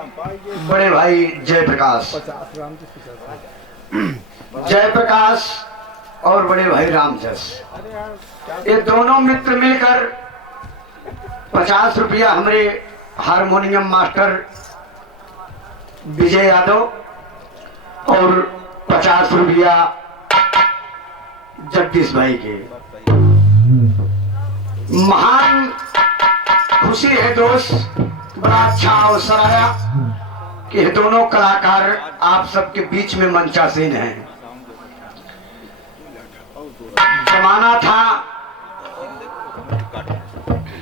बड़े भाई जयप्रकाश, जयप्रकाश और बड़े भाई रामजस, ये दोनों मित्र मिलकर 50 रुपया हमारे हारमोनियम मास्टर विजय यादव और 50 रुपया जगदीश भाई के। महान खुशी है दोस्त, बड़ा अच्छा अवसर आया कि दोनों कलाकार आप सबके बीच में मंचासीन हैं। जमाना था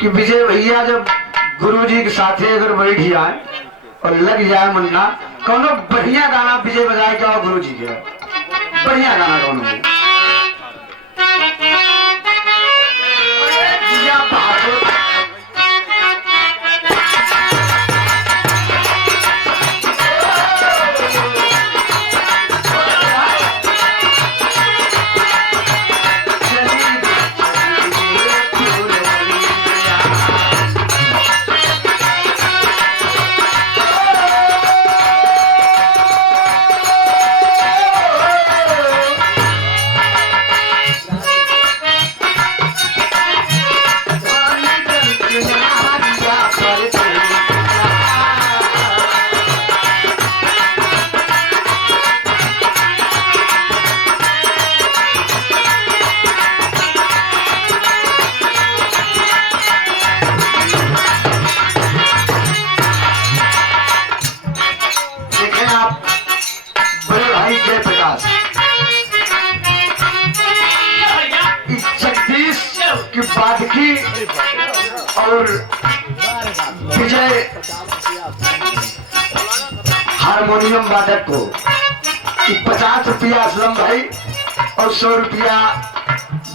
कि विजय भैया जब गुरुजी के साथे अगर बैठ जाए और लग जाए मन्ना कौनो बढ़िया गाना विजय बजाए क्या गुरुजी के बढ़िया गाना कौनो बादकी और विजय हारमोनियम वादक को 50 रुपया असलम भाई और 100 रुपया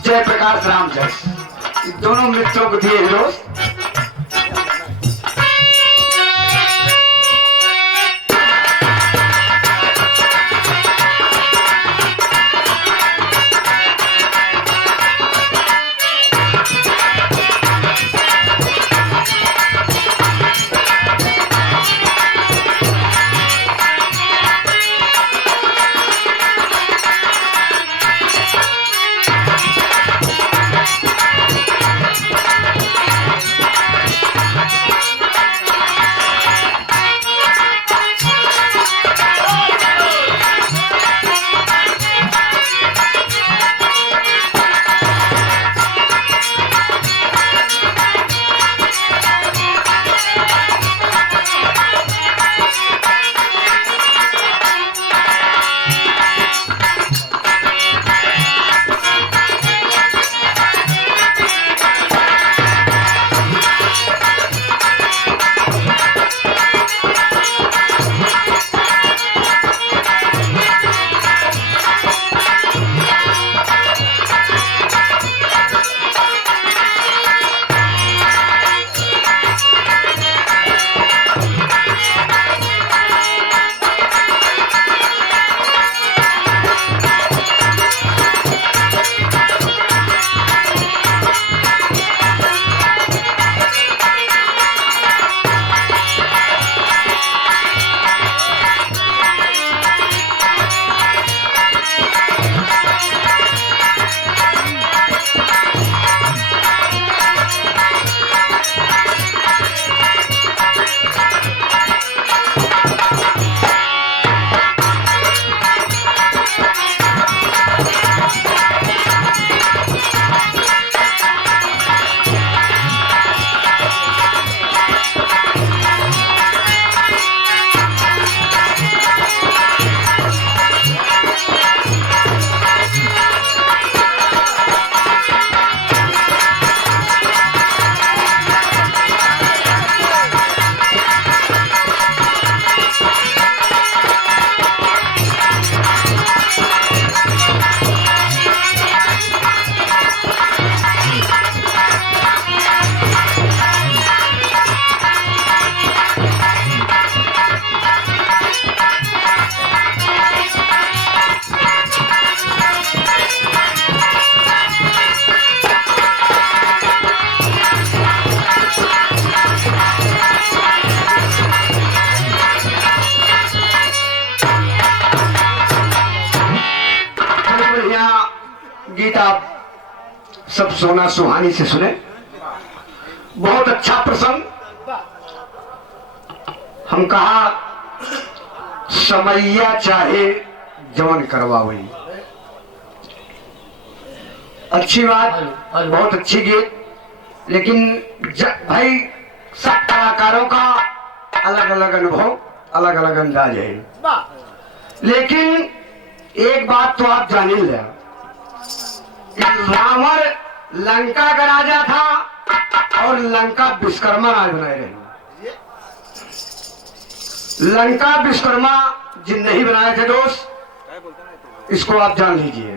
जयप्रकाश रामजस दोनों मित्रों को दिए दोस्त। गीत आप सब सोना सुहानी से सुने। बहुत अच्छा प्रसंग। हम कहा समैया चाहे जवन करवा हुई, अच्छी बात, बहुत अच्छी गीत। लेकिन भाई सब कलाकारों का अलग अलग अनुभव, अलग अलग अंदाज है। लेकिन एक बात तो आप जान ही ले, रावण लंका का राजा था और लंका विश्वकर्मा राज बनाए रहे। लंका विश्वकर्मा जिन नहीं बनाए थे दोस्त, इसको आप जान लीजिए।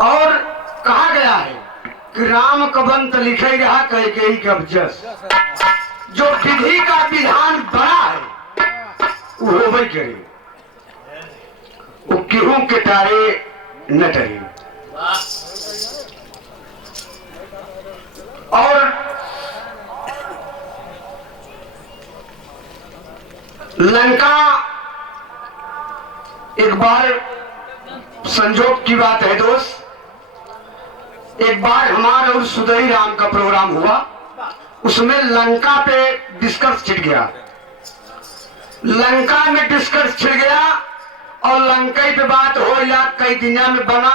और कहा गया है कि राम कबंत लिखे रहा कैकेयी कब जस, जो विधि का विधान बड़ा है वो हो वही करे, वो गेहूं के तारे न डरे। और लंका एक बार संजोग की बात है दोस्त, एक बार हमारे और सुदई राम का प्रोग्राम हुआ, उसमें लंका पे डिस्कस छिड़ गया। लंका में डिस्कस छिड़ गया और लंका पे बात हो या कई दुनिया में बना,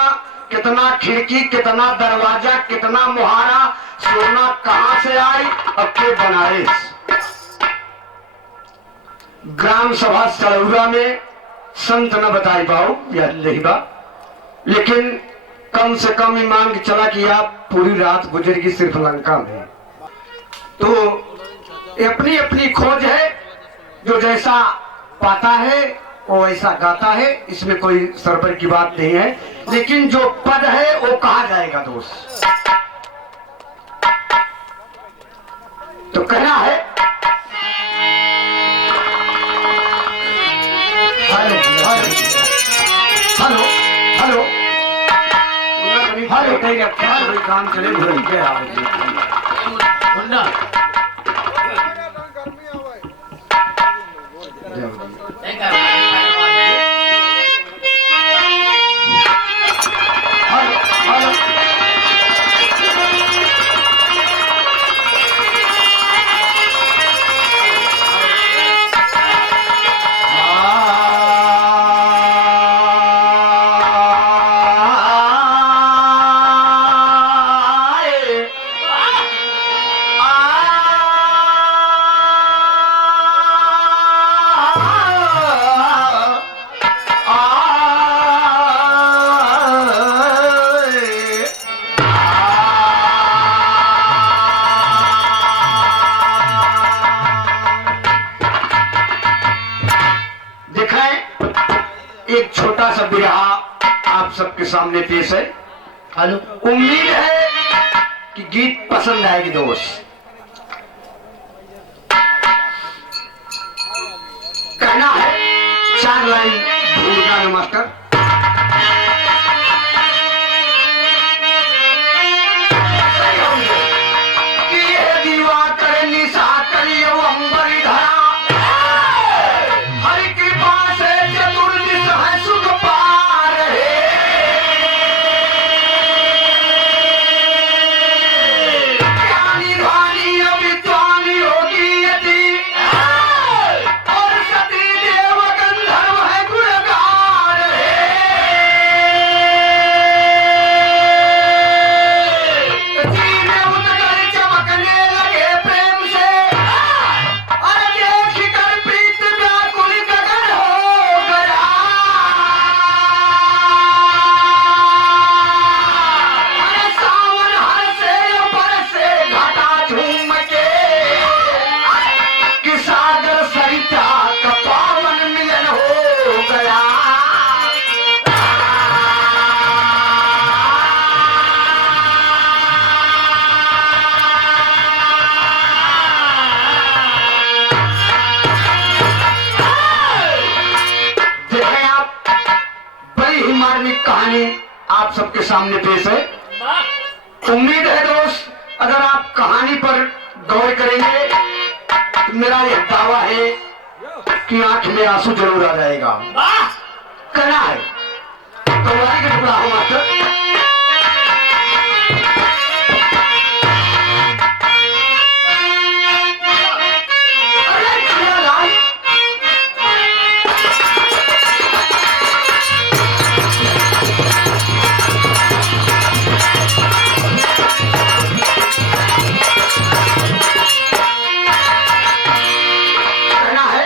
कितना खिड़की, कितना दरवाजा, कितना मुहारा, सोना कहां से आई, अब के बनाए। ग्राम सभा सलौरा में संत न बताई पाओ या लेहिबा, लेकिन कम से कम ही मान के चला कि आप पूरी रात गुजरेगी सिर्फ लंका में। तो अपनी अपनी खोज है, जो जैसा पाता है वो ऐसा गाता है, इसमें कोई सरबर की बात नहीं है। लेकिन जो पद है वो कहा जाएगा दोस्त। तो कहना है हेलो हेलो हेलो हेलो कहीं कोई काम चले भूल के एक छोटा सा बिरहा आप सबके सामने पेश है। हेलो, उम्मीद है कि गीत पसंद आएगी दोस्त। कहना है 4 लाइन भूमिका में मास्टर। कहानी आप सबके सामने पेश है। उम्मीद है दोस्त, अगर आप कहानी पर गौर करेंगे तो मेरा यह दावा है कि आंख में आंसू जरूर आ जाएगा। कहना है कौवारी के टुकड़ा हो मास्टर। अरे क्या लाल कहना है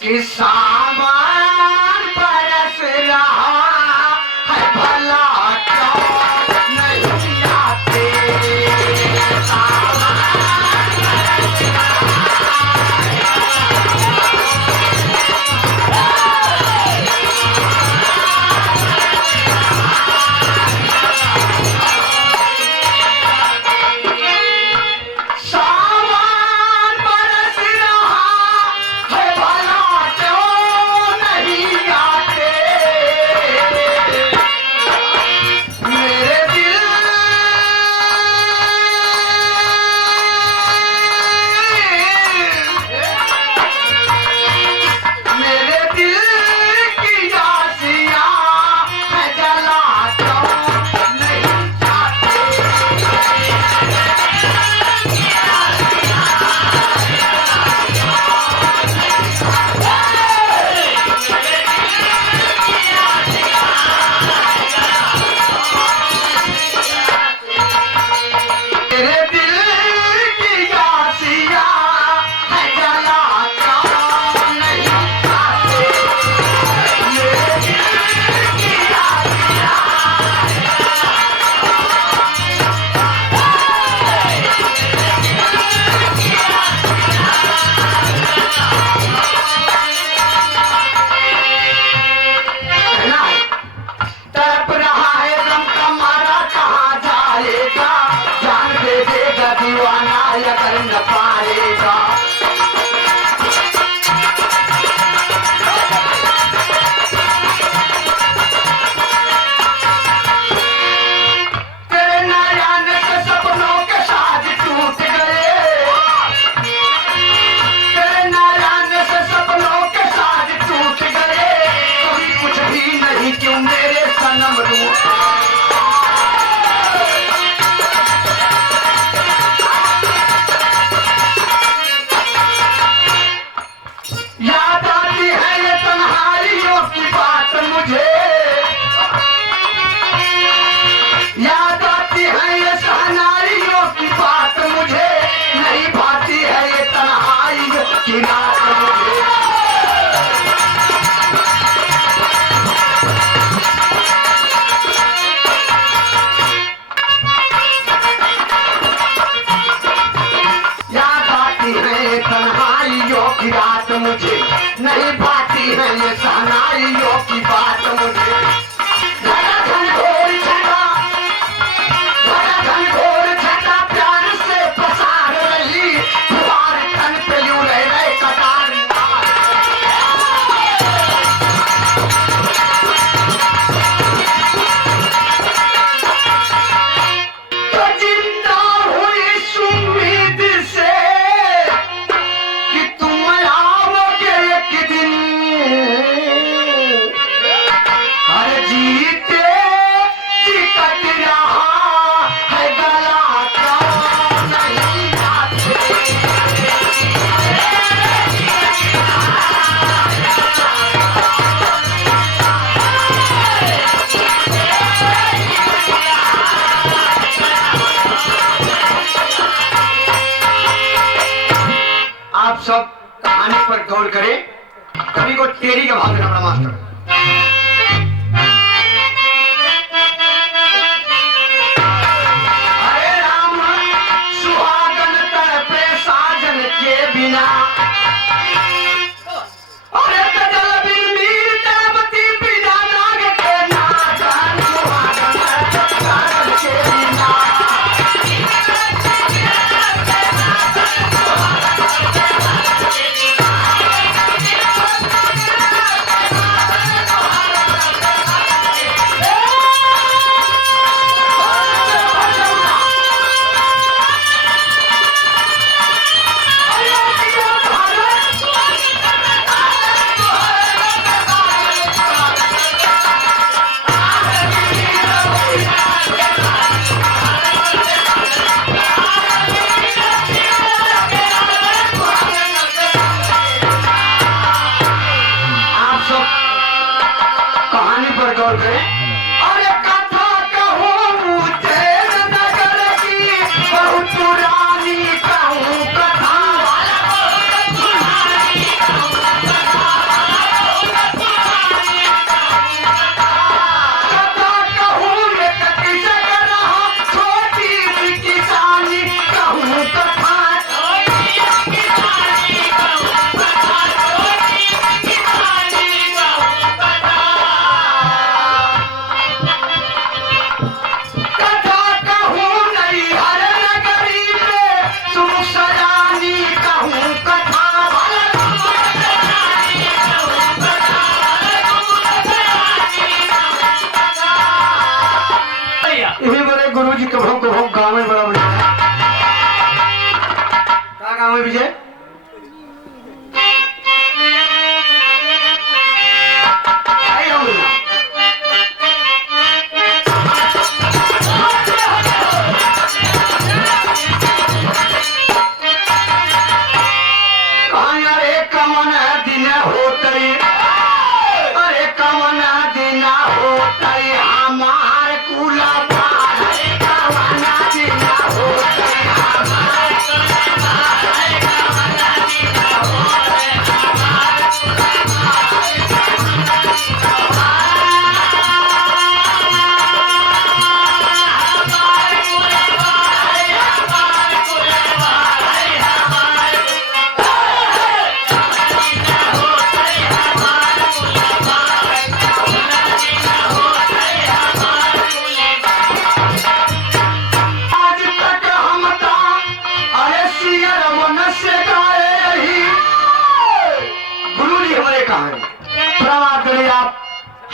कि सामान बरस रहा है भला क्यों नहीं आते। सामान बरस रहा है भला क्यों नहीं आते। मेरे दिल मेरे दिल की आसियां है जला क्यों नहीं जाते। मेरे दिल की आसियां है जला क्यों नहीं जाते। मेरे दिल की आसियां कहना है तड़प रहा है गम का मारा कहाँ जाएगा। जान दे देगा दीवाना अगर न पाएगा। तेरे न आने से सपनों के साज टूट गए। तेरे न आने से सपनों के साज टूट गए। कभी कुछ भी नहीं क्यों मेरे सनम रूठ। याद आती है ये तन्हाइयों की बात मुझे। याद आती है ये सहनाइयों की बात मुझे। नहीं भाती है ये तन्हाइयों की रात मुझे। याद आती है ये तन्हाइयों की रात मुझे। नहीं भाती है ये सहनाइयों की बात मुझे। घटा घनघोर छटा घटा घनघोर छटा प्यार से पसार रही। फुहार तन पे यूं रह गए कटार। तो जिंदा हुई इस उम्मीद से कि तुम आओगे एक दिन। हर जीते जी कट रहा है गला क्यों नहीं आते। आप सब कहानी पर गौर करें। कभी को तेरी का भाव देना पड़ा मास्टर। अरे राम सुहागन तड़पे साजन के बिना। अरे तजल बिन मीर तड़पती बिना नाग के नागन। सुहागन तड़पे साजन के बिना। पर गौर करें। अरे कथा कहूँ उज्जैन नगर की बहुत पुरानी कहूँ कथा गुरु जी कभों कभों गाँव में बड़ा बढ़िया क्या गाँव है विजय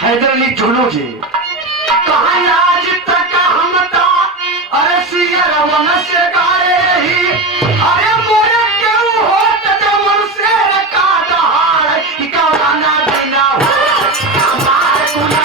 हैदर अली झोलो जी कहां आज तक हम ता अरे सिया रमन से गाए ही अरे मोरे क्यों होत जमन से का दहाड़ कि गाना बिना हो हमारे गुना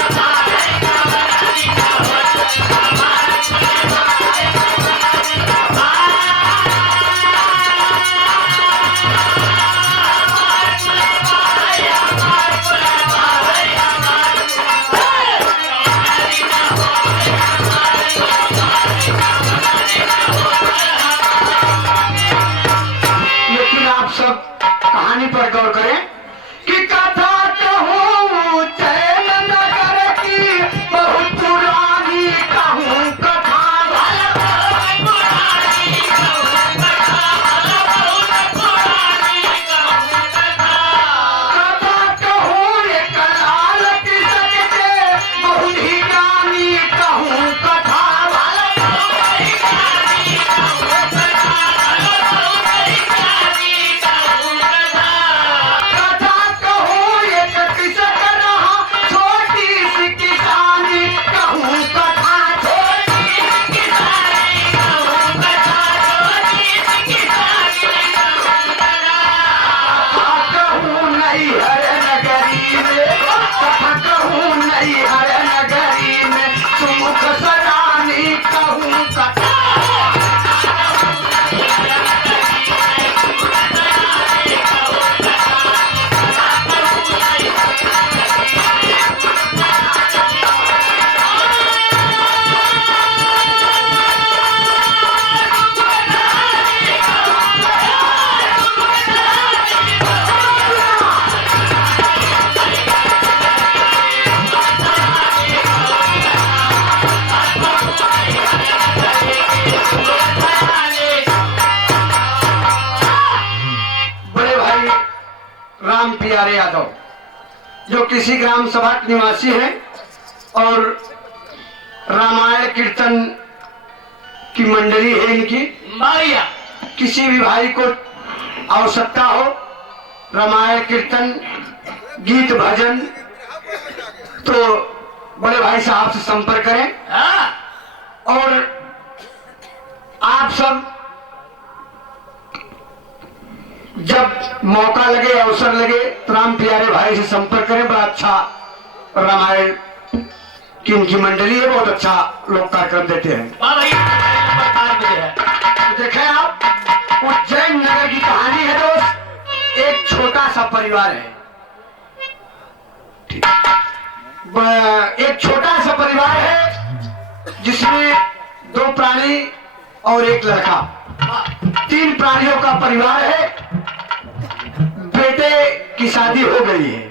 कहानी पर गौर करें कि कथा कहूँ चैन नगर की बहुत पुरानी कहूँ कथा कथा कहूँ एक लाल किसक के बहुत ही गानी कहूँ कथा राम प्यारे यादव जो किसी ग्राम सभा के निवासी हैं और रामायण कीर्तन की मंडली है इनकी मारिया किसी भी भाई को आवश्यकता हो रामायण कीर्तन गीत भजन तो बड़े भाई साहब से संपर्क करें और आप सब जब मौका लगे अवसर लगे तो राम प्यारे भाई से संपर्क करें। बड़ा अच्छा रामायण की इनकी मंडली है, बहुत अच्छा लोग कार्यक्रम देते हैं। तो देखें आप उज्जैन नगर की कहानी है दोस्त, एक छोटा सा परिवार है। ठीक एक छोटा सा परिवार है जिसमें 2 प्राणी और एक लड़का, 3 प्राणियों का परिवार है। बेटे की शादी हो गई है,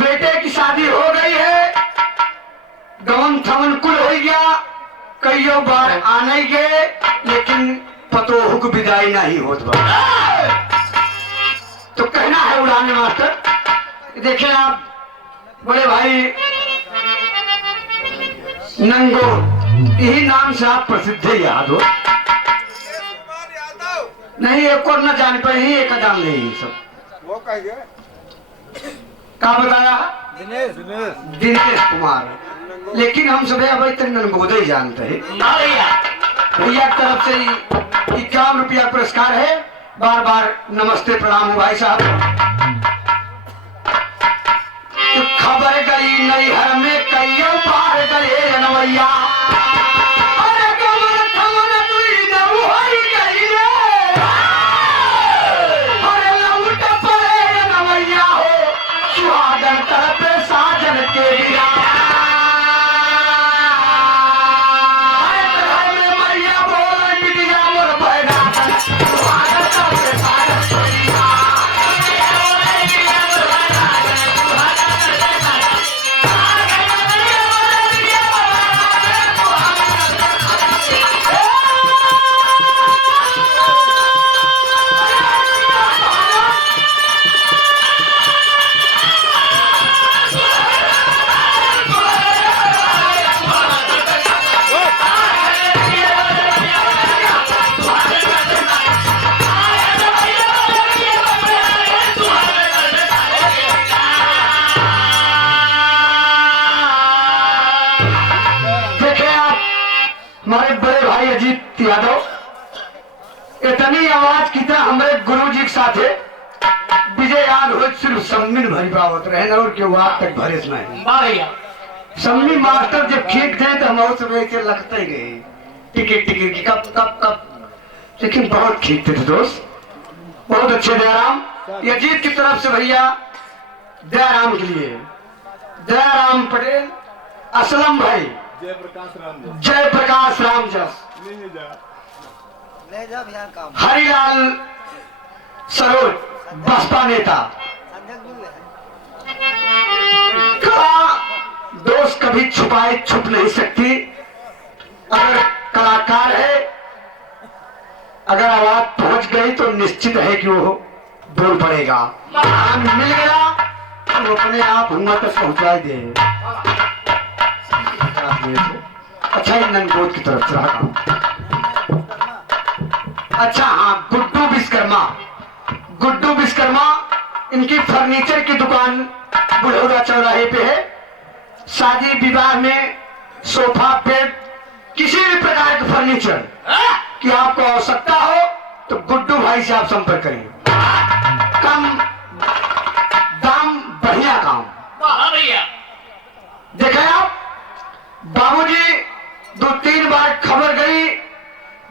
बेटे की शादी हो गई है, गवन थवन कुल हो गया, कईयों बार आने गए, लेकिन पतो हुक विदाई नहीं होत बा। तो कहना है उड़ाने मास्टर, देखें आप बड़े भाई नंगो, यही नाम से आप प्रसिद्ध है, याद हो नहीं? एक और न जान पाए ही, एक जान ले सब। वो कह क्या बताया? दिनेश कुमार। लेकिन हम सब भाई तक नंगोदे ही जानते हैं। भैया की तरफ से 51 रुपया पुरस्कार है। बार बार नमस्ते प्रणाम भाई साहब। तो खबर गई नैहर में कईयों बार गए जनवैया, अरे गमन थमन तुई न होई गई रे, अरे लौट पड़े जनवैया हो सुहागन तरफ साजन के बिना। हमारे बड़े भाई अजीत यादव इतनी आवाज की था हमारे गुरु जी के साथ है विजय याद हो, सिर्फ सम्मिन भरी बावत रहे और क्यों आप तक भरे सुनाए। सम्मी मास्टर जब खींच गए तो हम और सब ऐसे लगते गए टिकट टिकट की कब कब कब, लेकिन बहुत खींचते थे दोस्त, बहुत अच्छे। दयाराम अजीत की तरफ से भैया दयाराम के लिए दयाराम पटेल, असलम भाई, जय प्रकाश राम जस, हरिलाल सरोज बसपा नेता। कला दोस्त कभी छुपाए छुप नहीं सकती। अगर कलाकार है, अगर आवाज पहुंच गई तो निश्चित है कि वो बोल पड़ेगा। मिल गया तो अपने आप हुआ तक पहुंचा दे। अच्छा ननकोट की तरफ से रहा। अच्छा हाँ, गुड्डू विश्वकर्मा, गुड्डू विश्वकर्मा, इनकी फर्नीचर की दुकान बुढ़ौरा चौराहे पे है। शादी विवाह में सोफा बेड किसी भी प्रकार का फर्नीचर की आपको आवश्यकता हो तो गुड्डू भाई से आप संपर्क करिए। कम दाम, बढ़िया काम। देखें आप, बाबूजी 2-3 बार खबर गई,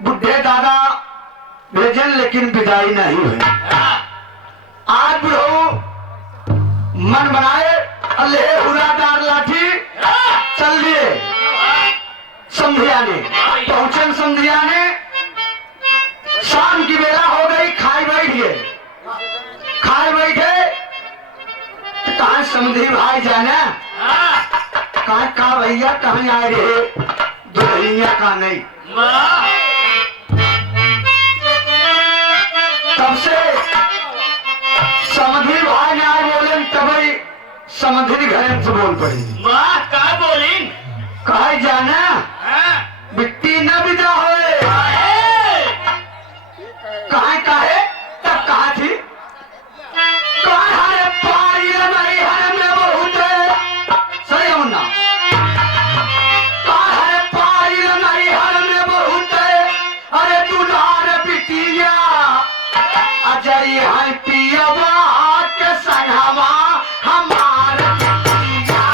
बुढ़े दादा भेजन लेकिन विदाई नहीं हुई। आज बुढ़ो मन बनाए, अल्लाह हुरादार लाठी चल दिए। समधिया ने पहुंचे, समधिया ने शाम की बेला हो गई, खाए बैठ गए। खाए बैठे तो कहा समधी भाई जाना, कहा भैया कहाँ आए रहे, दुल्हनिया का नहीं। तब से समधी भाई ने आज बोले, तभी समधी घर से बोल पड़ी। कहा बोली, कहा जाना मिट्टी न विदा होए। कहा तब कहा थी, कहा पारी नहीं हर में बहुत सही होना, कहा पारी नहीं हर में बहुत, अरे दुलार बिटिया अजय है पियवा के संगवा हमार बिटिया।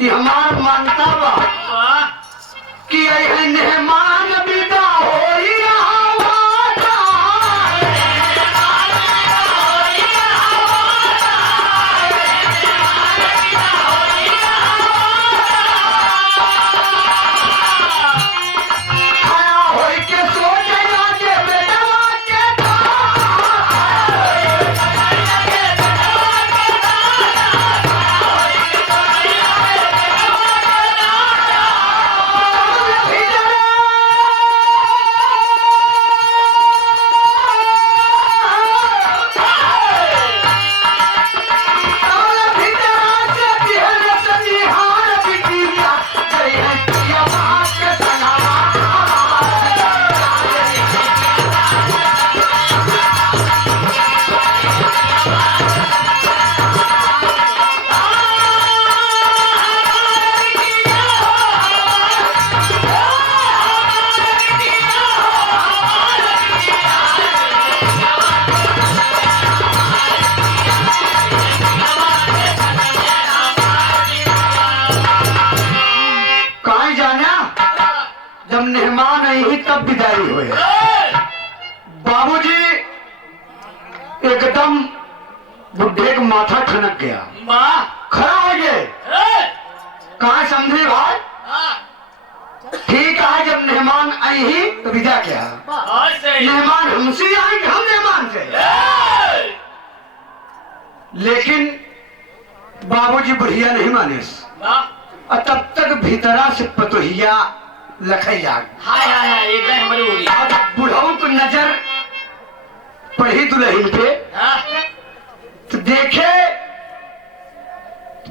ये हमार मानता बा कि यही मेहमान विदा होई तब विदाई हुई। बाबूजी एकदम बुढ़े का माथा ठनक गया, खड़ा हो गए। कहा समझे भाई? ठीक है, जब मेहमान आई ही तो विदा क्या? मेहमान हमसे आए कि हम मेहमान से? लेकिन बाबूजी बुढ़िया नहीं माने और तब तक भीतरा से पतोहिया लखैया बुढ़ाऊ को नजर पड़ी दुल्हन पे तो देखे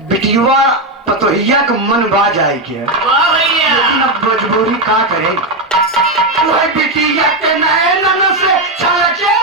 बिटिया पतोहिया का मन बाज आए क्या, लेकिन अब मजबूरी का करे। वह बिटिया के नैनन से छलके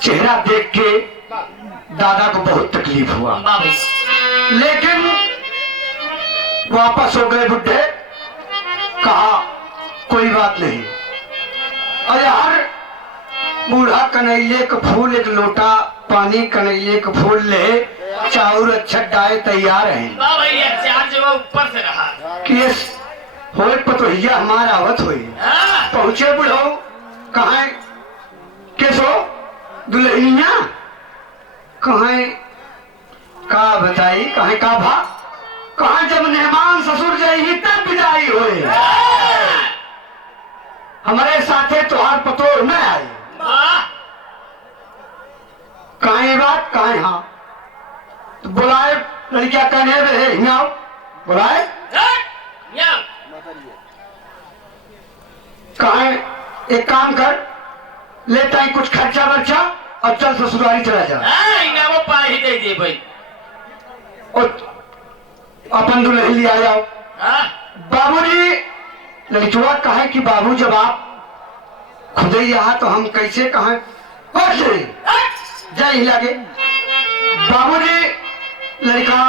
चेहरा देख के दादा को बहुत तकलीफ हुआ, लेकिन वापस हो गए बुढ़े। कहा कोई बात नहीं, और हर बूढ़ा कन्हैया का फूल एक लोटा पानी कन्हैया का फूल ले चाउर अच्छा डाले तैयार है ऊपर से रहा कि हो पतोहिया हमारा आवत हुई। पहुंचे बुढ़ाऊ, कहा कैसो दुल्हनिया? कहे का बताई, कहे का भा? कहा जब मेहमान ससुर जाई तब विदाई हुई, हमारे साथे तुहार पतो न आई। कहे बात कहे? हाँ तो बुलाए लड़किया कहने रहे बुलाए। कहे एक काम कर, लेता ही कुछ खर्चा वर्चा और चल ससुराली चला जा। वो पाही दे दे भाई, और अपन दुल्हन ले आ जाओ। बाबूजी लड़किया कहे कि बाबू जब आप खुद ही यहाँ तो हम कैसे कहें जाए लगे। बाबूजी लड़का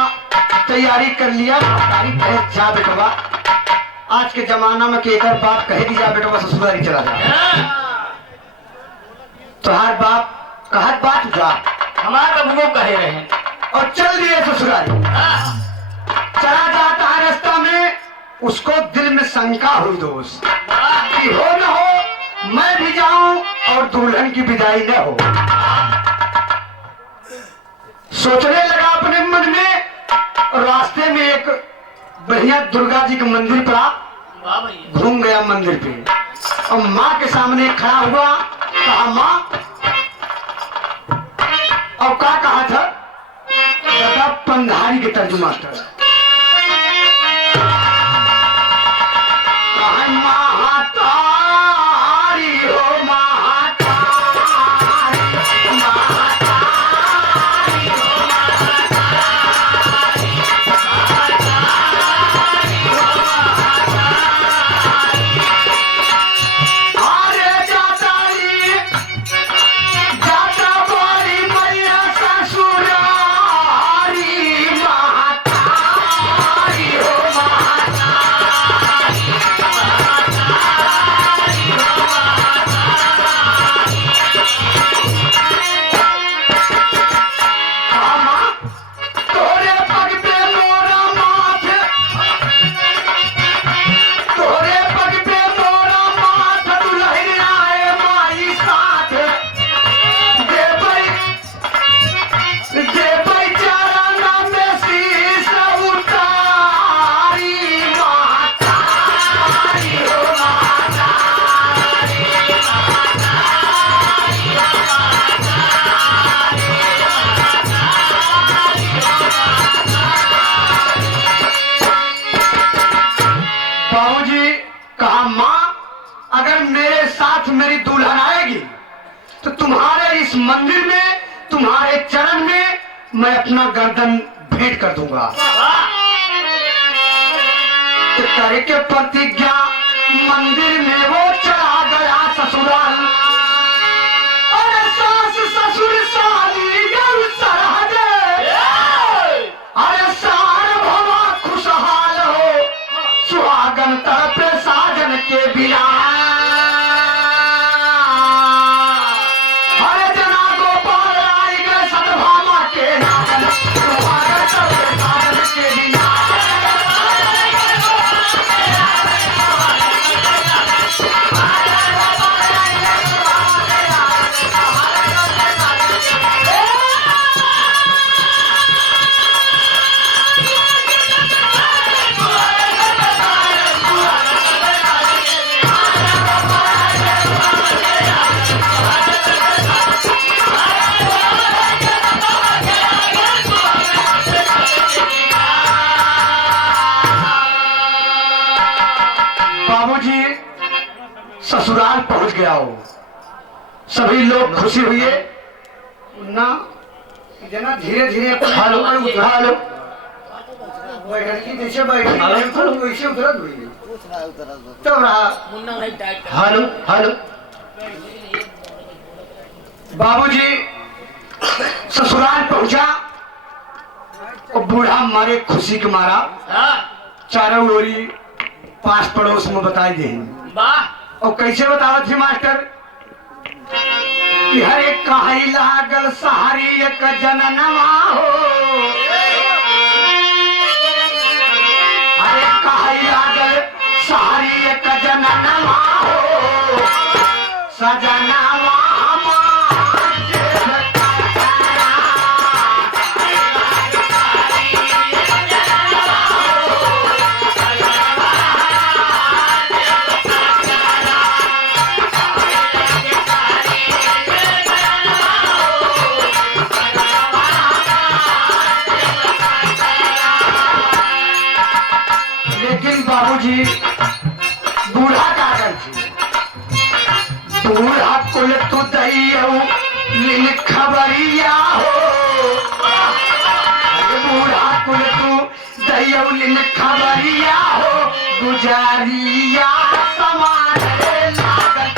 तैयारी कर लिया, जा बेटवा, आज के जमाना में केकर बाप कहे दिया बेटवा ससुराली चला जा। तो हर बाप कहत बात जा, हमारे बबू कहे रहे और चल दिए ससुराली। चला जाता है रास्ता में, उसको दिल में शंका हुई दोस्त कि हो न हो मैं भी जाऊं और दुल्हन की विदाई न हो। सोचने लगा अपने मन में, और रास्ते में एक बढ़िया दुर्गा जी का मंदिर पड़ा, वाह भैया। घूम गया मंदिर पे और माँ के सामने खड़ा हुआ, कहा माँ, और क्या कहा था, दादा पंधारी के तर्जुमा मास्टर, महातारी हो महातारी, महातारी हो महातारी, महातारी हो महातारी। अरे जातारी जाता बड़ी मैया ससुरारी, महातारी हो महातारी, महातारी हो महातारी। मामा तोरे पग पे मोरा माथे, तोरे पग पे मोरा माथ, दुल्हन आए माई साथ, देबै चरण में शीश उतारी, महातारी हो महातारी, महातारी हो महातारी, बाबूजी कहा माँ, अगर मेरे साथ मेरी दुल्हन आएगी तो तुम्हारे इस मंदिर में, तुम्हारे चरण में मैं अपना गर्दन भेंट कर दूंगा। तो करे के प्रतिज्ञा मंदिर में वो चला गया ससुराल। अरे सास ससुर साली गल सरहदे, अरे सार भवा खुशहाल हो, सुहागन तरफे साजन के बिना। अरे जना गोपाल आई गए सतभामा के नागन, सुहागन तरफे साजन के बिना। बाबूजी ससुराल पहुंच गया हो, सभी लोग खुशी हुए ना, जना धीरे धीरे हालो हालो बैठकी जैसे बैठी वैसे उतरत हुई तब रहा हालो हालो। बाबूजी ससुराल पहुंचा और बूढ़ा मारे खुशी के मारा चारों ओरी पास पड़ोस में बताई दे। वाह। और कैसे बतावत थी मास्टर कि हरे कहाई लागल सहारी एक जननवा हो, हरे कहाई लागल सहारी एक जननवा हो, सजनवा बाबूजी बूढ़ा कागज थी, बूढ़ा कुल तू दैयऊ लिन खबरिया हो, बूढ़ा कुल तू दैयऊ लिन खबरिया हो, गुजारिया समान लागत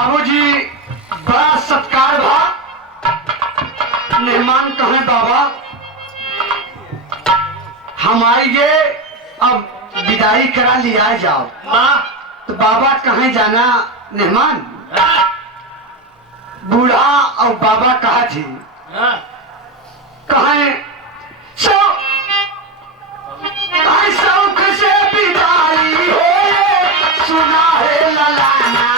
बाबूजी बड़ा सत्कार भा। मेहमान कहें बाबा हम आएंगे, अब विदाई करा लिया जाओ। तो बाबा कहें जाना मेहमान? बूढ़ा और बाबा कहा थी कहें शौक से विदाई हो सुना है ललाना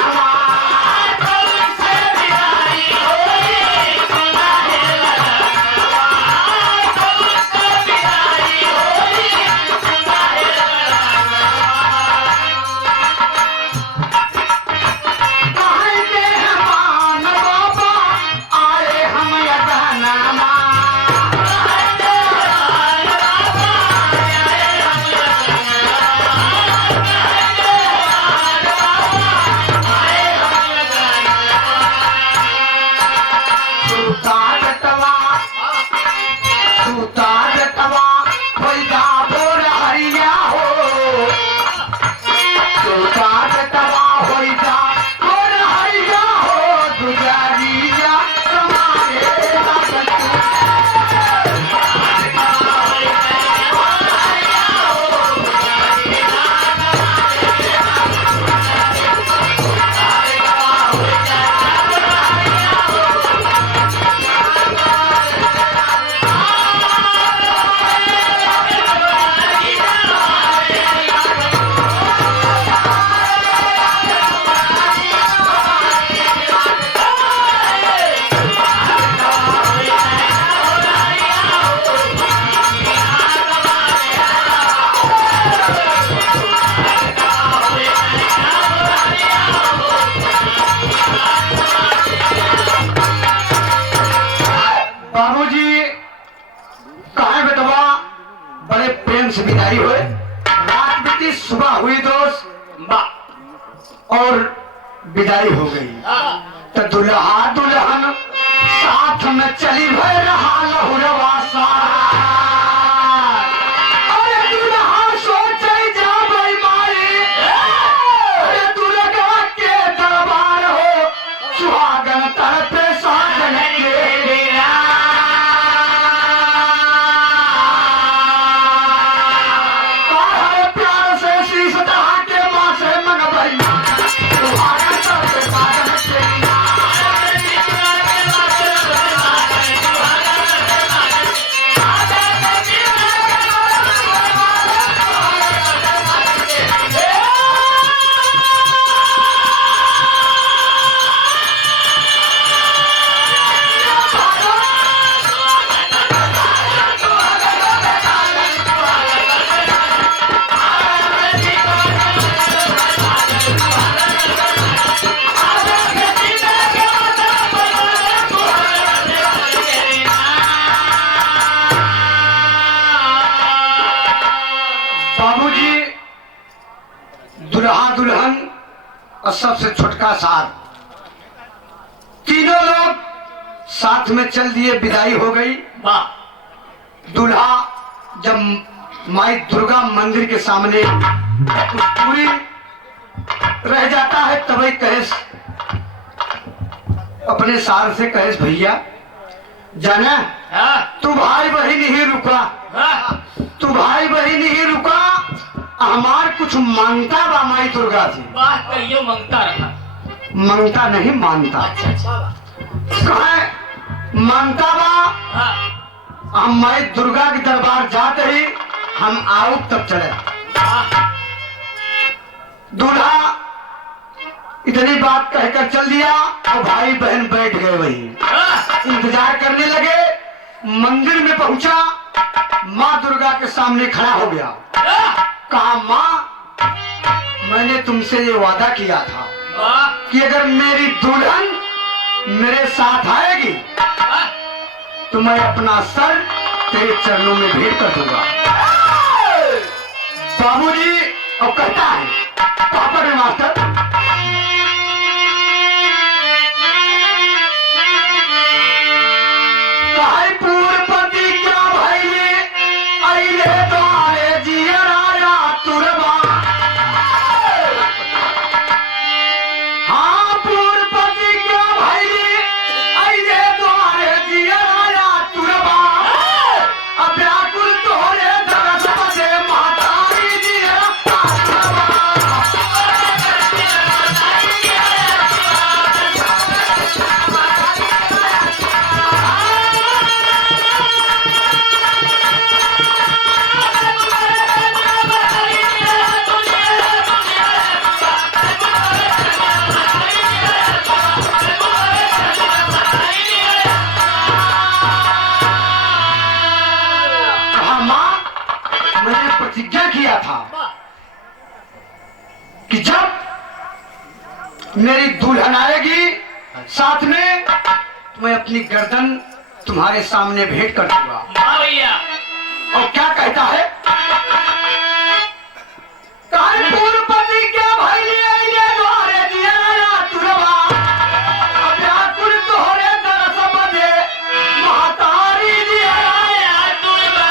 से विदाई हुए। रात बीती, सुबह हुई दोस्त और विदाई हो गई। तो दुल्हा दुल्हन साथ में चली भय रहा लहुरवा सा। अरे दुल्हा सोचे जा भाई मारी, अरे दुल्हा के दरबार हो सुहागन तरफे साजन के डेरा। प्यार से शीश दहा के माँ से मन भाई सुहागन तरफे साजन के डेरा। बाबूजी दुल्हा दुल्हन और सबसे छोटका साथ तीनों लोग साथ में चल दिए। विदाई हो गई। दूल्हा जब माई दुर्गा मंदिर के सामने पूरी रह जाता है तभी कहेश अपने सार से कहेश भैया जाना तू भाई बहन ही रुका, तू भाई बहन ही रुका, हमार कुछ मांगता बा माई दुर्गा से। कहियो मांगता रहा। मांगता नहीं मानता। कहे मानता बा हम माई दुर्गा के दरबार जाते ही हम आओ तब चले। दूल्हा इतनी बात कहकर चल दिया और भाई बहन बैठ गए वही इंतजार करने लगे। मंदिर में पहुंचा, माँ दुर्गा के सामने खड़ा हो गया। कहा माँ मैंने तुमसे ये वादा किया था कि अगर मेरी दुल्हन मेरे साथ आएगी तो मैं अपना सर तेरे चरणों में भेंट कर दूंगा। बाबूजी और कहता है पापा ने मास्टर पूर्वपति क्या भाई अले द्वारे जियरा तुरबा। हाँ पूर्व मेरी दुल्हन आएगी साथ में, मैं अपनी गर्दन तुम्हारे सामने भेंट कर दूंगा। हाँ भैया। और क्या कहता है? पूर्वपति क्या भइली अइले द्वारे दिया तुरवा, व्याकुल तोहरे दरस बदे महतारी दिया तुरवा।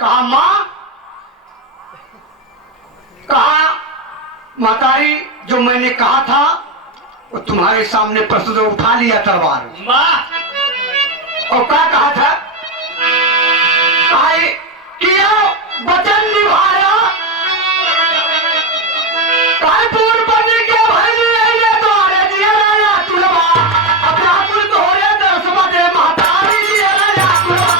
कहा माँ, कहा महतारी, जो मैंने कहा था वो तुम्हारे सामने प्रस्तुत उठा लिया तलवार। और क्या कहा था? कहा किया वचन निभाया, कहा पूर्वपति के भइली अइले द्वारे दिया तुरवा, व्याकुल तोहरे दरस बदे महतारी दिया तुरवा।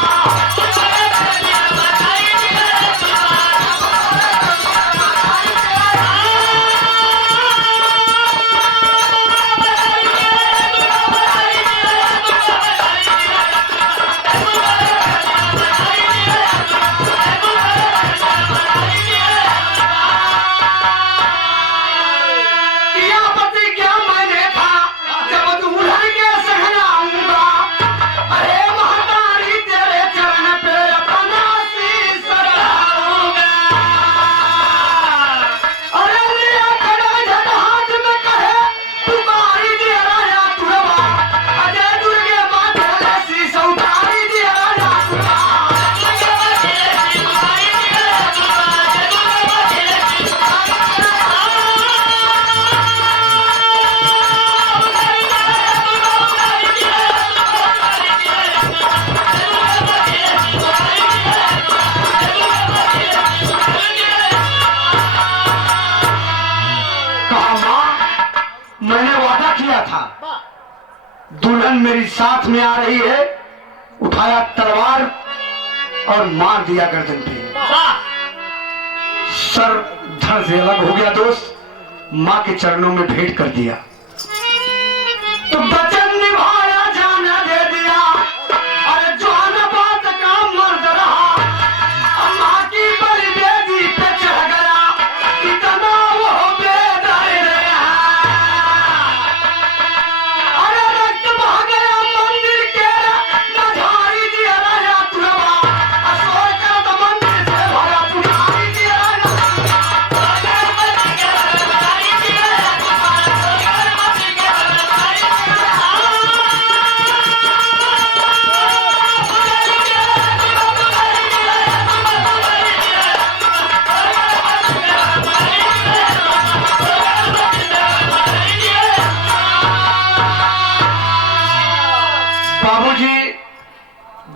दुल्हन मेरी साथ में आ रही है, उठाया तलवार और मार दिया गर्दन पे। सर धड़ से अलग हो गया दोस्त, माँ के चरणों में भेंट कर दिया। तो वचन निभाया, जाना दे दिया, अरे जवान बात का मर्द रहा, माँ की बलि बेदी पे चढ़ गया, इतना वो बेदर्द रहा। अरे रक्त बह गया मंदिर के, नजारी दिया राजा तुरवा, असोर करत मंदिर से भरा पुजारी दिया बाबूजी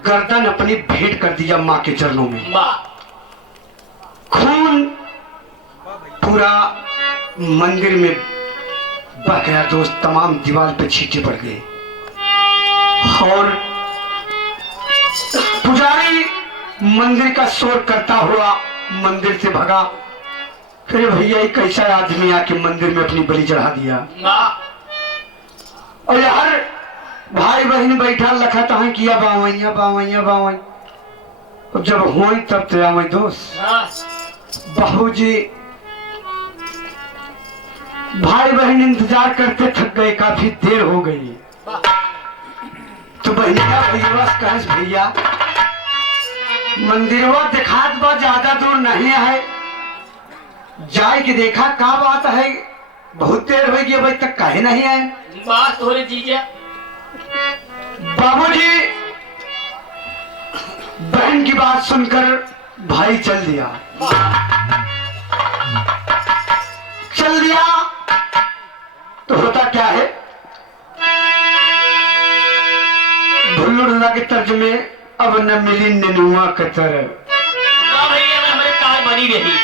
गर्दन अपनी भेंट कर दिया माँ के चरणों में। खून पूरा मंदिर में बह गया दोस्त, तमाम दीवार पे छींटे पड़ गए। और पुजारी मंदिर का शोर करता हुआ मंदिर से भगा। फिर भैया एक कैसा आदमी आके मंदिर में अपनी बलि चढ़ा दिया। और यार भाई बहन बैठा लखा तहाँ किया बावैया बावैया बावै, और जब हुई तब तो आवे दोस्त। बाबूजी भाई बहन इंतजार करते थक गए, काफी देर हो गई। तो भैया भैया मंदिरवा दिखात बा ज्यादा दूर नहीं है, जाए के देखा का बात है, बहुत देर हो गई अभी तक काहे नहीं आए। बात हो रही जीजा। बाबूजी बहन की बात सुनकर भाई चल दिया। तो होता क्या है, भुल्लुड़ा के तर्जुमे अब न मिली ननुआ कतर। भैया मैं हमारे कार बनी रही।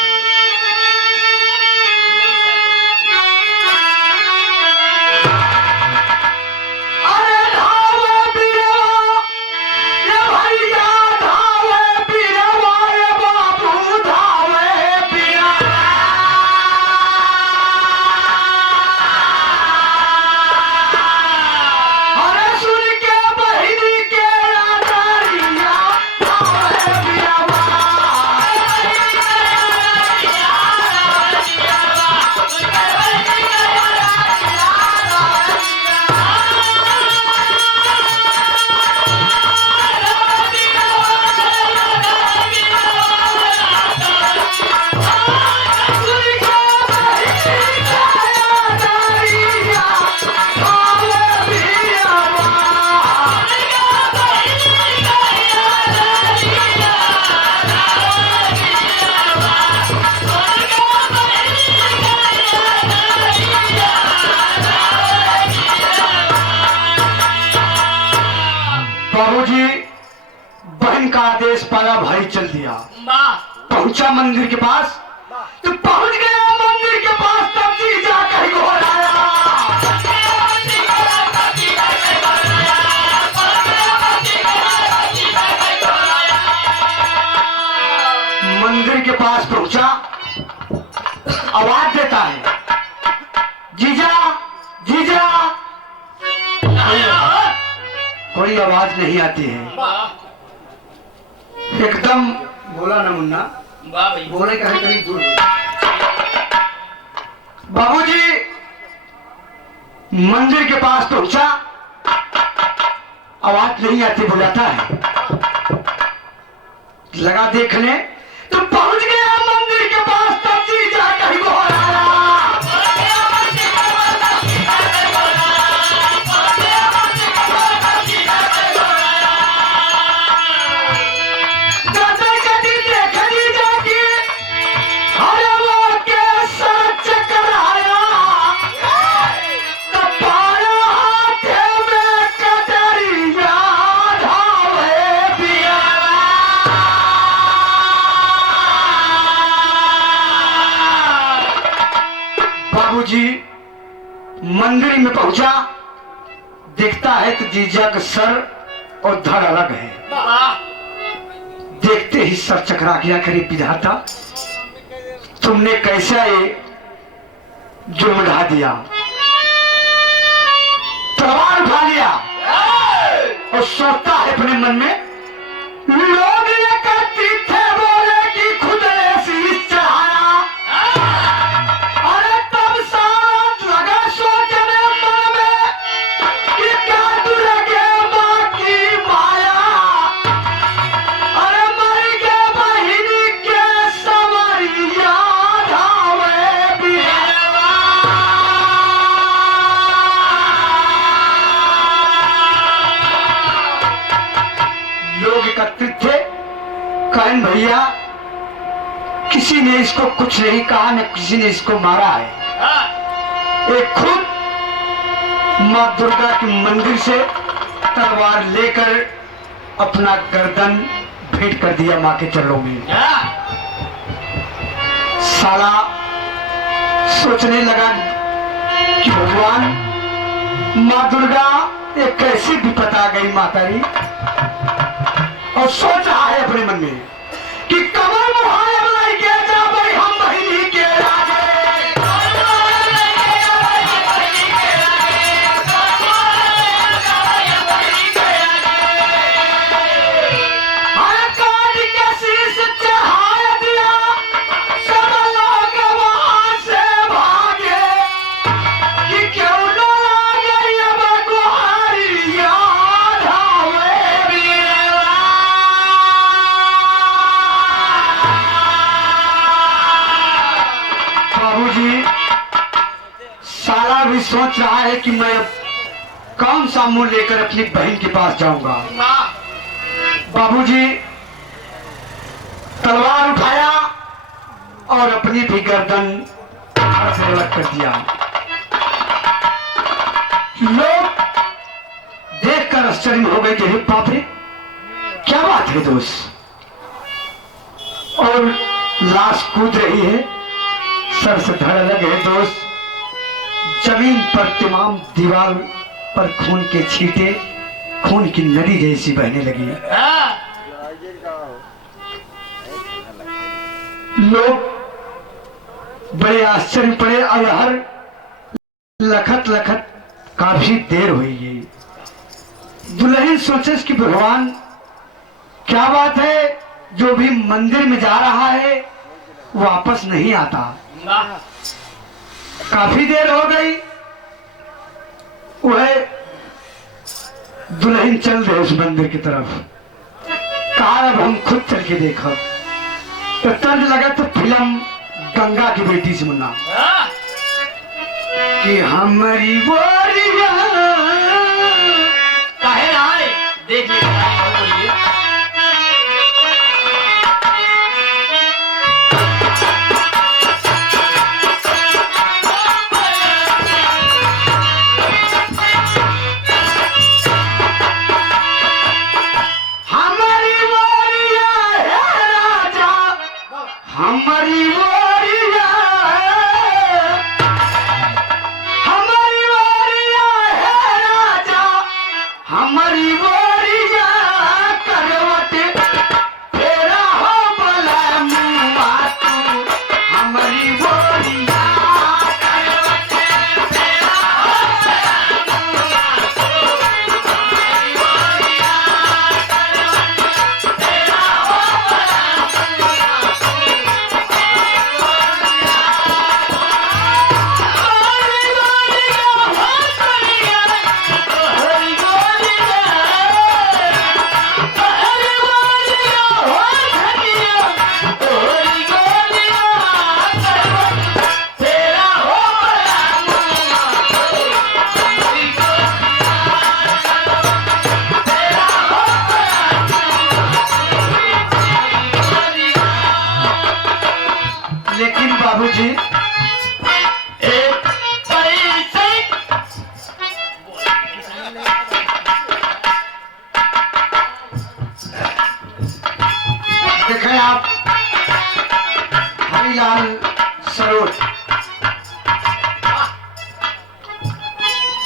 बाबूजी बहन का आदेश पाया, भाई चल दिया। वाह पहुंचा मंदिर के पास, तो पहुंच गया मंदिर के पास, तब जीजा कहीं घोराया। मंदिर के पास पहुंचा, आवाज देता है, जीजा जीजा। कोई आवाज नहीं आती है। एकदम बोला ना मुन्ना, वाह भाई बोले कहीं करीब दूर। बाबूजी मंदिर के पास पहुंचा, आवाज नहीं आती, बुलाता है, लगा देखने, तो पहुंच गया मंदिर के पास, तब जीजा कहीं घोराया। बाबूजी मंदिर में पहुंचा, देखता है तो जीजा का सर और धड़ अलग है। वाह देखते ही सर चकरा गया, करीब विधाता तुमने कैसा ये जुर्म ढा दिया। तलवार उठा लिया और सोचता है अपने मन में, लोग ये कहती थे बोले कि खुद ऐसी चढ़ाया। अरे तब साथ लगा सोचने मन में कि क्या दुर्गे माँ की माया। अरे मर के बहिनी के समरिया धावे बिरवा। लोग एकत्रित थे, कहन भैया किसी ने इसको कुछ नहीं कहा, न किसी ने इसको मारा है। एक खुद माँ दुर्गा के मंदिर से तलवार लेकर अपना गर्दन भेंट कर दिया माँ के चरणों में। साला सोचने लगा कि भगवान माँ दुर्गा ये कैसी विपत आ गई मातारी, और सोच रहा है अपने मन में कि कमर मुहाए मलाई के जा भाई हम बहिनी के आगे। अरे काट के शीश चढ़ा दिया, सब लोग वहां से भागे कि क्यों न आ गई अब गुहारी याद आवे बिरवा। बाबूजी साला भी सोच रहा है कि मैं अब कौन सा मुंह लेकर अपनी बहन के पास जाऊंगा। बाबूजी तलवार उठाया और अपनी भी गर्दन धड़ से अलग कर दिया। लोग देखकर आश्चर्य हो गए कि हे बाप रे, क्या बात है दोस्त। और लाश कूद रही है, सर से धड़ अलग है दोस्त। जमीन पर तमाम दीवार पर खून के छींटे, खून की नदी जैसी बहने लगी। लोग बड़े आश्चर्य पड़े और हर लखत लखत काफी देर हुई है। दुल्हन सोचे कि भगवान क्या बात है, जो भी मंदिर में जा रहा है वापस नहीं आता। काफी देर हो गई, वह दुल्हन चल रहे उस मंदिर की तरफ। कहा अब हम खुद चल के देखो। तो तर्ज लगा तो फिल्म गंगा की बेटी से मुन्ना कि हमारी बोरिया काहे आए देख ले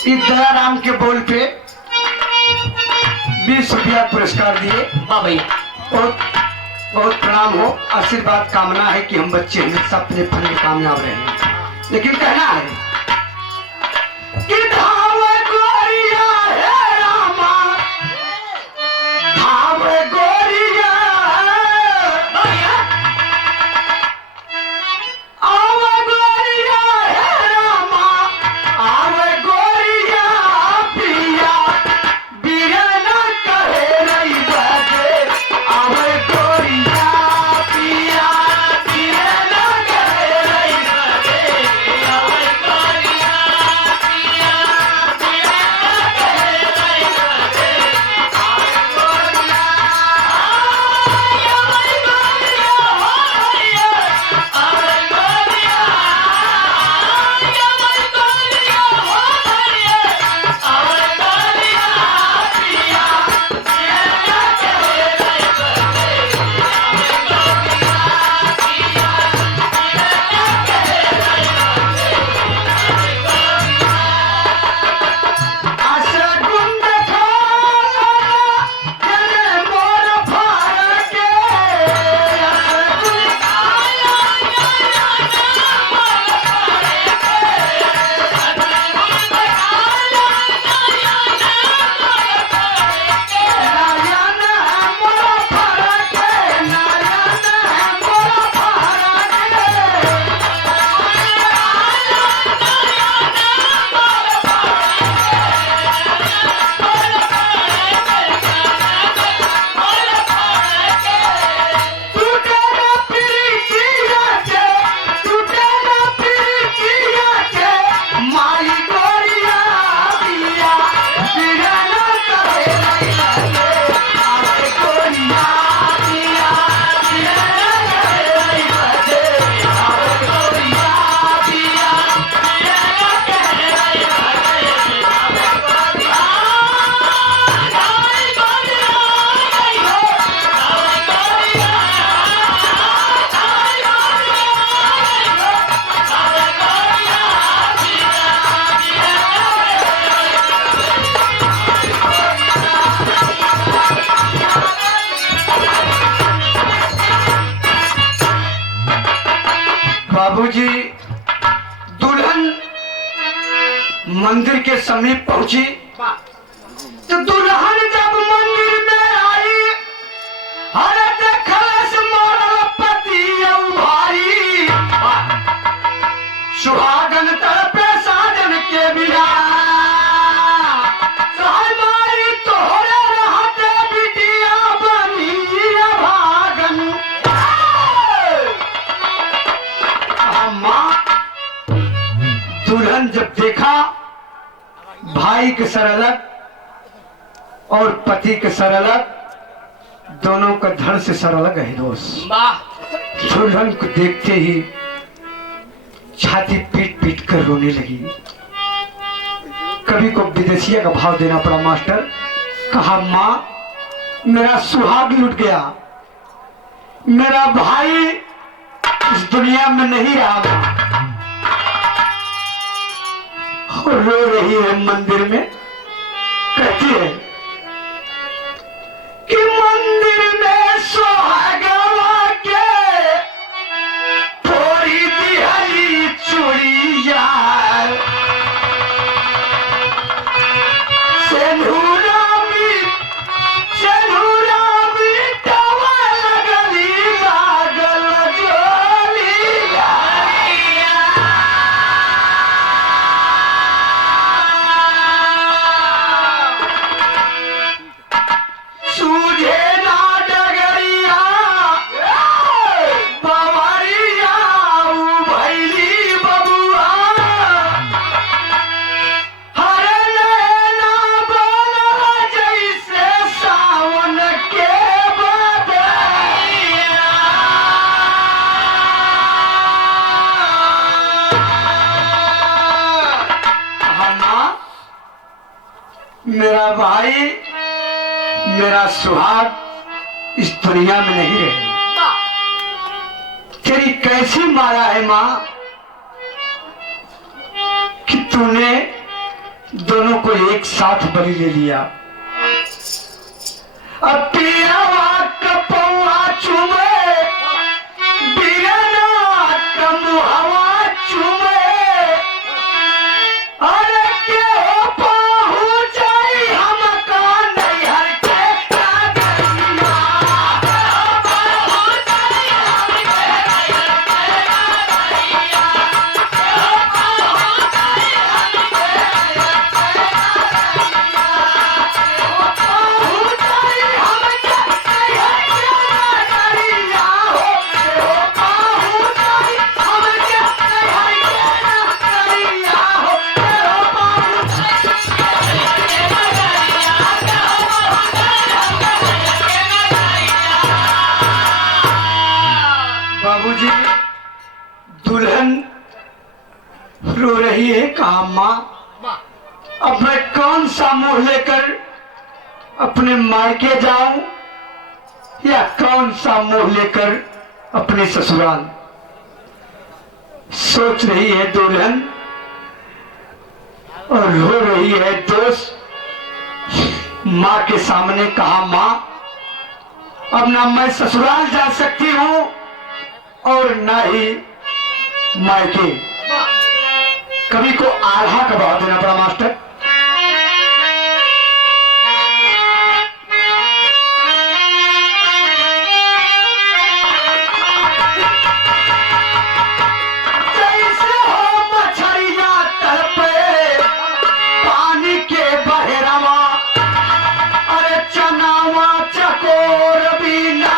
इस दयाराम के बोल पे 20 रुपया पुरस्कार दिए। वाह भैया। बहुत बहुत प्रणाम हो। आशीर्वाद कामना है कि हम बच्चे हमेशा अपने फन में कामयाब रहे। लेकिन कहना है कि धाम गोरिया है रामा, धाम गोरिया आव गोरिया है रामा, आव गोरिया पिया बिरन कहे नहीं बजे, आव गोरिया पिया बिरन कहे नहीं बजे, आव गोरिया पिया बिरन कहे नहीं बजे, आव गोरिया आव गोरिया हो भैया, आव गोरिया आव गोरिया हो भैया, आव गोरिया पिया बिरन कहे नहीं बजे, आशा गुंड खाना जने मोर फाड़ के, आशा गुंड खाना जने मोर फाड़ के, आशा गुंड खाना जने मोर फाड़ के, नारायण मोर फाड़ के, नारायण मोर फाड़ के, टूटे ना प्रीतिया के, टूटे ना प्रीतिया के, माई गोरिया पिया बिरन कहे नहीं बजे, आव गोरिया पिया बिरन कहे नहीं बजे, आव गोरिया पिया बिरन कहे नहीं बजे, आव गोरिया आव गोरिया नहीं हो, आव गोरिया बाबूजी दुल्हन मंदिर के समीप पहुंची तो दुल्हन जब मंदिर में आई, हर देखलस मोरल पति औ भाई, सुहागन तड़पे साजन के बिना, साई माई तोहरे रहते बिटिया बनी भागन। माँ दुल्हन जब देखा भाई के सर अलग और पति के सर अलग, दोनों का धड़ से सर अलग है दोस्त। वाह। दुल्हन को देखते ही छाती पीट पीट कर रोने लगी। कभी को विदेशिया का भाव देना पड़ा मास्टर। कहा माँ मेरा सुहाग लुट गया, मेरा भाई इस दुनिया में नहीं रहा। और रो रही है मंदिर में, कहती है कि मंदिर में सुहागवा के थोड़ी दिहली चूड़िया, सेनुरा मिटवा लगली लागल जोलिया। सूझे ना डगरिया बवरिया भैली बबुआ, हर नैना बोला जैसे सावन के बदरिया। अम्मा मेरा भाई मेरा सुहाग इस दुनिया में नहीं रहे। तेरी कैसी माया है माँ कि तूने दोनों एक साथ बलि ले लिया। अब पियावा कपौआ चुमे, बीरना कमुहवा चुमे, अरे के पहुंचाई हमका नैहर के नगरिया। बाबूजी, दुल्हन रो रही है, कहा माँ अब मैं कौन सा मुंह लेकर अपने मायके जाऊं या कौन सा मुंह लेकर अपने ससुराल। सोच रही है दुल्हन और रो रही है दोस्त। माँ के सामने कहा माँ अब ना मैं ससुराल जा सकती हूं और ना ही मायके। कवि को आल्हा का भाव देना पड़ा मास्टर। जैसे हो मछलियां तड़पे पानी के बहेरवा, अरे चनावा चकोर बिना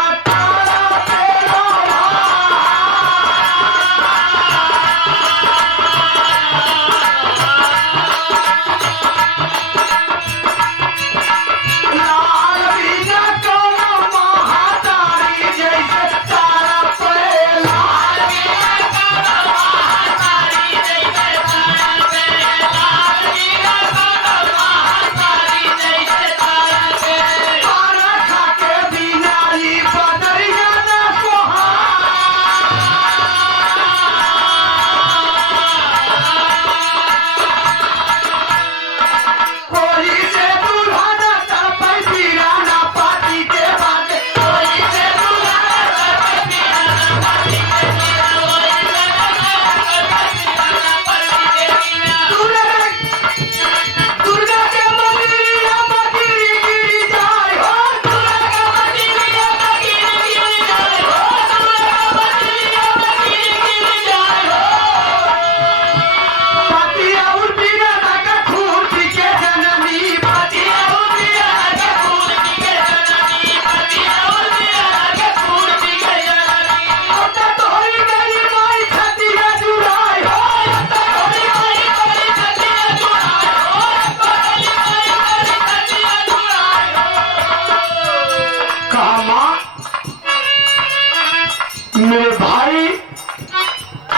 मेरे भाई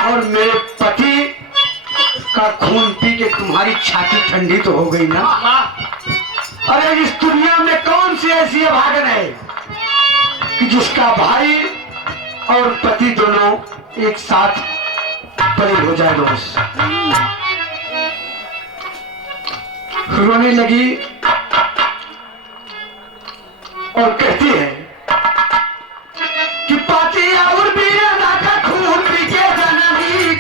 और मेरे पति का खून पी के तुम्हारी छाती ठंडी तो हो गई ना। अरे इस दुनिया में कौन सी ऐसी अभागन है कि जिसका भाई और पति दोनों एक साथ बलि हो जाए। दोस्त रोने लगी और कहती है कि पति और बीरना का खून पी के जननी,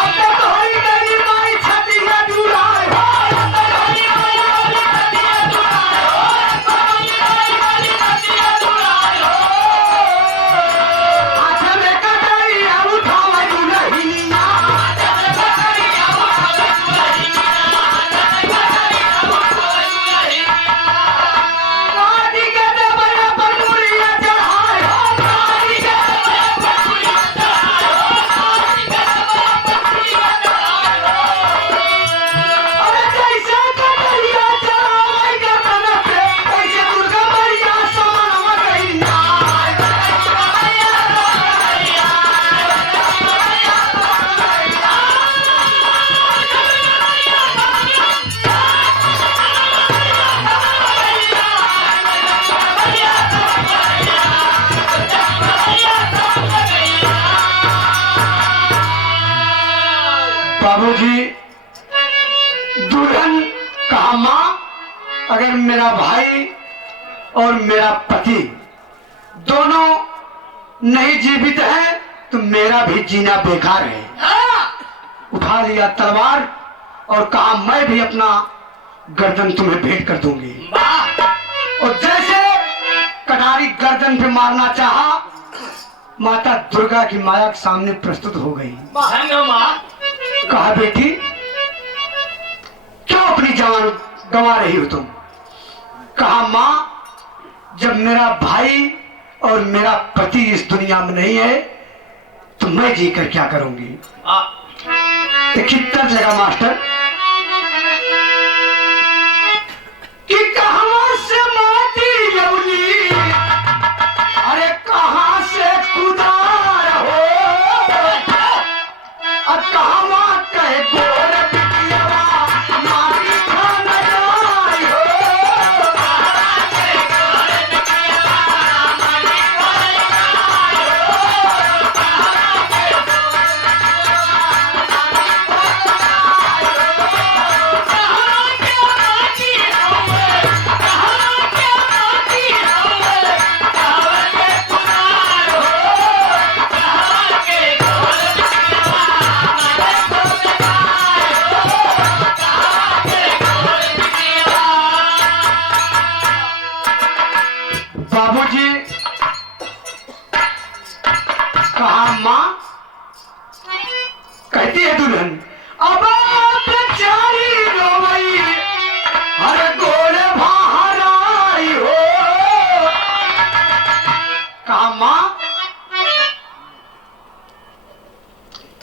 अब तो होई गई माई छतिया जुड़ाए हो, हाथ में कटोरिया उठावे दुल्हनिया, बाबूजी, दुल्हन कहा मां, अगर मेरा भाई और मेरा पति दोनों नहीं जीवित है तो मेरा भी जीना बेकार है। उठा लिया तलवार और कहा मैं भी अपना गर्दन तुम्हें भेंट कर दूंगी। और जैसे कटारी गर्दन पे मारना चाहा, माता दुर्गा की माया के सामने प्रस्तुत हो गई। कहा बेटी, क्यों अपनी जान गंवा रही हो तुम? कहा मां, जब मेरा भाई और मेरा पति इस दुनिया में नहीं है तो मैं जी कर क्या करूंगी? देखिए तर्ज लगा मास्टर कि कहां से माटी लौली, अरे कहां से कुदार हो, और कहां कहे गोर बिटियावा माटी खाना जाई हो। बाबूजी, कहा मां, कहती है दुल्हन, अब बेचारी रोवई, अरे गोले बाहर आई हो। कहा मां,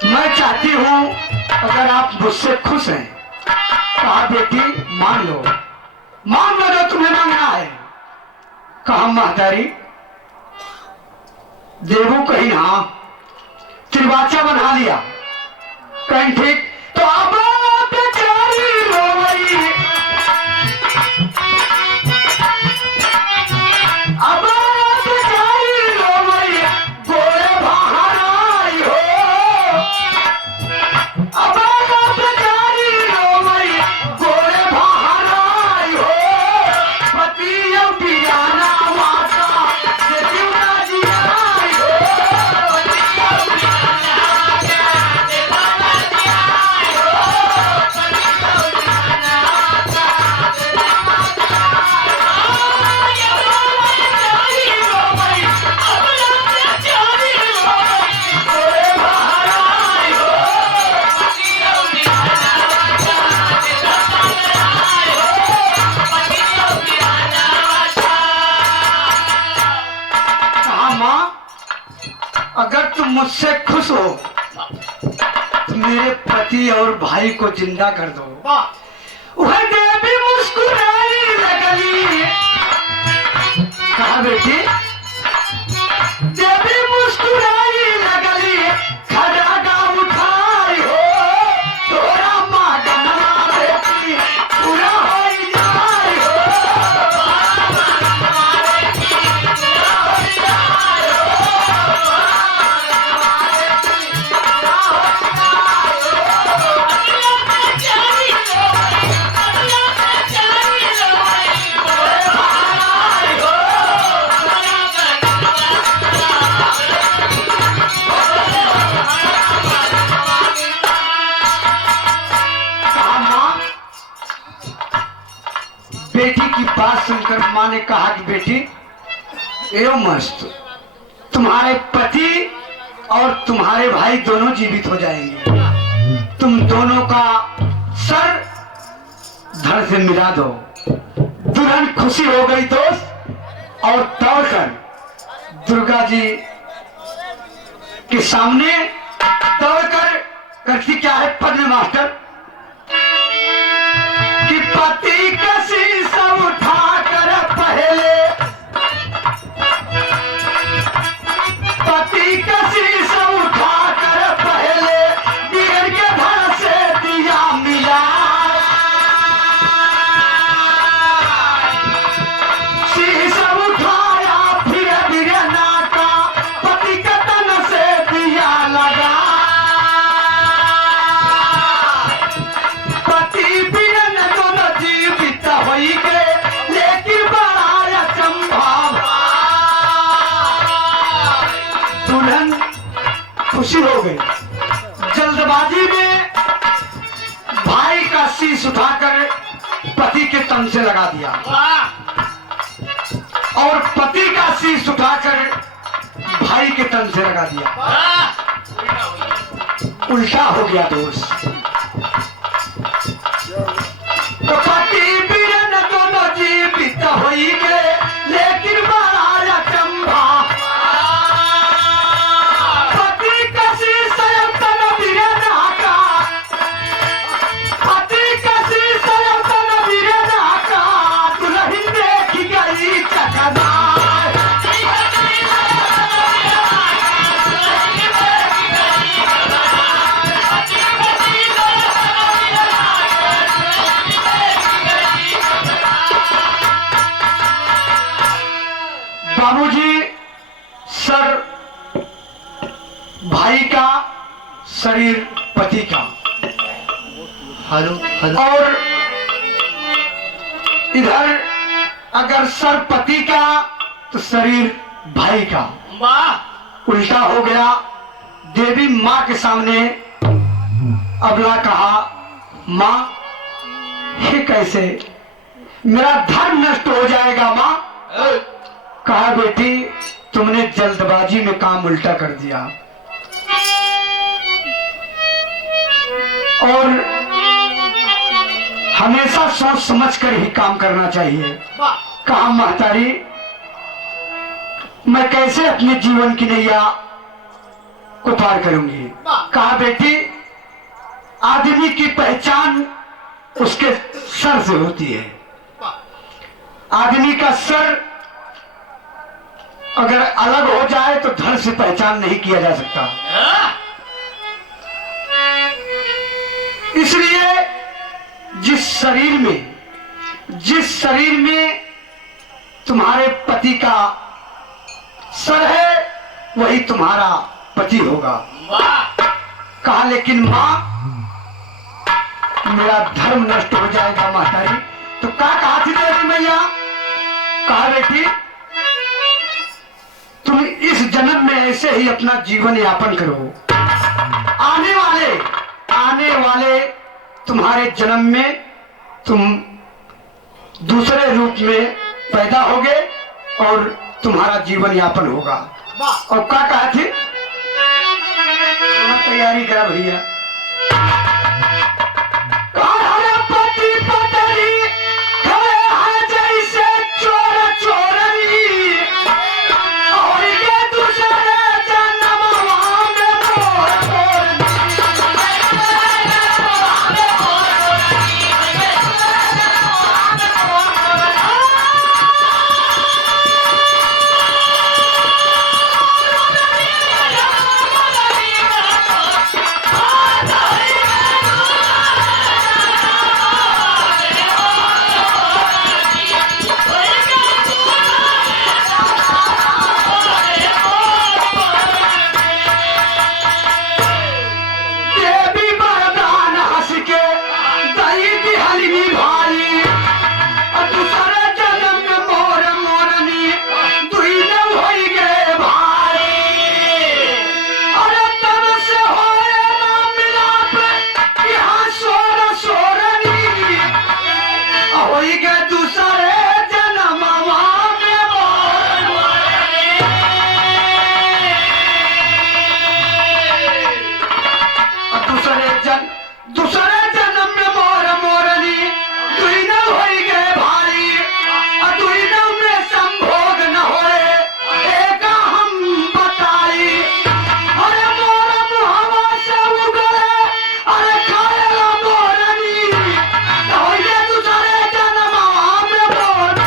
मैं चाहती हूं अगर आप मुझसे खुश हैं, कहा बेटी मान लो जो तुम्हें मांगना है। कहा महतारी, देवू कहीं ना त्रिवाचा बना लिया, कहीं ठीक तो अब बेचारी रोवई, अब बेचारी रोवई, गोले बाहर आई हो। अब बेचारी रोवई, गोले बाहर आई हो। पति और बियाना माता ये जीवना जी आई हो। कहा मां, अगर तुम मुझसे खुश हो तो मेरे पति और भाई को जिंदा कर दो। वह देवी मुस्कुराई लगली। कहा बेटी, देवी मुस्कुराई लगली, खड़ागा उठाई हो, तोरा मां गनवा बेटी पूरा हो जाई हो। बेटी की बात सुनकर मां ने कहा कि बेटी एवं मस्त, तुम्हारे पति और तुम्हारे भाई दोनों जीवित हो जाएंगे। तुम दोनों का सर धड़ से मिला दो। दुल्हन खुशी हो गई दोस्त और दौड़कर दुर्गा जी के सामने दौड़कर करती क्या है पद्म मास्टर कि पति का शीशा उठाकर पहले, पति का शीशा उठाकर पहले गिर के धड़ से दिया मिला। शीशा उठाया फिर बिरना का, पति का तन से दिया लगा। दुल्हन खुशी हो गई। जल्दबाजी में भाई का शीश उठाकर पति के तन से लगा दिया वाह और पति का शीश उठाकर भाई के तन से लगा दिया। वाह उल्टा हो गया। उल्टा हो गया दोस्त। तो पति बीरन दोनों जीवित होई गए, लेकिन महाराजा चंबा पति कसी संयतन बीरन आका, पति कसी संयतन बीरन आका, दुल्हन देखी गई चकनार। बाबूजी सर भाई का, शरीर पति का। Hello hello. और इधर अगर सर पति का तो शरीर भाई का। वाह उल्टा हो गया। देवी माँ के सामने अबला कहा, माँ ये कैसे, मेरा धर्म नष्ट हो जाएगा माँ। कहा बेटी तुमने जल्दबाजी में काम उल्टा कर दिया और हमेशा सोच समझ कर ही काम करना चाहिए। वाह कहा महतारी मैं कैसे अपने जीवन की नैया को पार करूंगी। कहा बेटी आदमी की पहचान उसके सर से होती है। आदमी का सर अगर अलग हो जाए तो धड़ से पहचान नहीं किया जा सकता। इसलिए जिस शरीर में तुम्हारे पति का सर है वही तुम्हारा पति होगा। वाह कहा लेकिन माँ मेरा धर्म नष्ट हो जाएगा महतारी। तो क्या कहा थी देवी मैया। कहा बेटी तुम इस जन्म में ऐसे ही अपना जीवन यापन करो, आने वाले तुम्हारे जन्म में तुम दूसरे रूप में पैदा होगे और तुम्हारा जीवन यापन होगा। और क्या कहा थी, तैयारी करा भैया। पति पत्नी खड़े हैं जैसे चोर चोरनी, और ये दूसरे जन्मवा में मोर मोरनी। देवी वरदान हंस के दही दिहली भाई, और दूसरे जन्म में मोर मोरनी दुई न होई गए भाई। अरे तब से होए ना मिलाप यहाँ सोर सोरनी, होई गए दूसरे जन्मवा में मोर मोरनी। और दूसरे जन्म में मोर मोरनी दुई न होई गए भाई, और दुई न में संभोग न होए एक हम बताई। अरे मोर मुहवा से उगले अरे खाएगा मोरनी, तो होइए दूसरे जन्मवा में मोर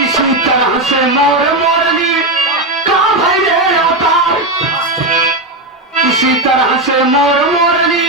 इसी तरह से मोर मोरनी का भैले अवतार, इसी तरह से मोर मोरनी